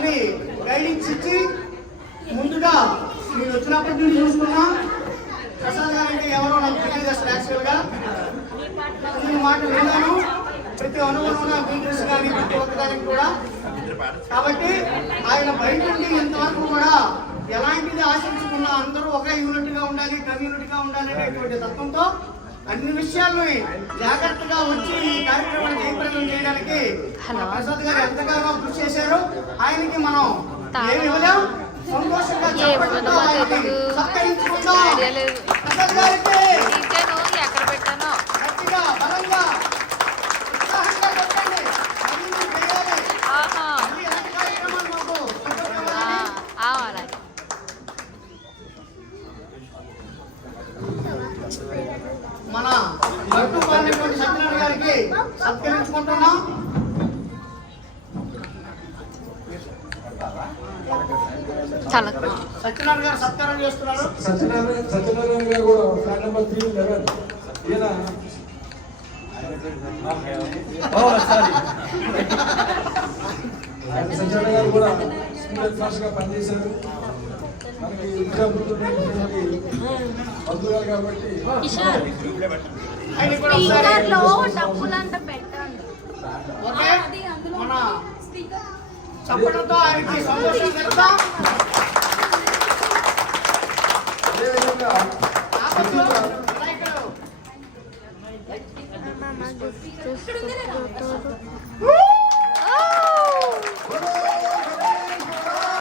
అని గైడెన్స్ ఇచ్చి ముందుగా మీరు వచ్చినప్పటి నుంచి చూసుకున్నా ప్రసాద్ గారు అంటే ఎవరో నాకు తెలియదు అసలు యాక్చువల్గా నేను మాట విన్నాను ప్రతి అనుగుణంగా బీటెస్ కానీ ప్రతి ఒక్కదానికి కూడా. కాబట్టి ఆయన బయట నుండి ఇంతవరకు కూడా ఎలాంటిది ఆశించుకున్నా అందరూ ఒకే యూనిట్గా ఉండాలి, కమ్యూనిటీగా ఉండాలి అనేటువంటి తత్వంతో అన్ని విషయాలను జాగ్రత్తగా వచ్చి ఈ కార్యక్రమాన్ని జయప్రదం చేయడానికి ప్రసాద్ గారు ఎంతగానో కృషి చేశారు. ఆయనకి మనం ఏమి ఇవ్వలేం, సంతోషంగా చెప్పడంతో ఆయనకి సత్కరించుకుందాం. ప్రసాద్ గారికి గట్టిగా బలంగా ఉత్సాహంగా కొట్టండి. అభివృద్ధి చేయాలి. ఇలాంటి కార్యక్రమాలు మాకు మన గట్టు పాడినటువంటి సత్యనారాయణ గారికి సత్కరించుకుంటున్నాం. సత్యనారాయణ గారు సత్కారం చేస్తున్నారు. సత్యనారాయణ గారు కూడా ఫ్లాట్ నెంబర్ 311 ఈయన సత్యనారాయణ గారు కూడా స్టూడెంట్ మాస్టర్గా పనిచేశారు. మనకి బంధువులు కాబట్టి మన చెప్పడంతో ఆయనకి సంతోషం తెలుస్తాం. అదేవిధంగా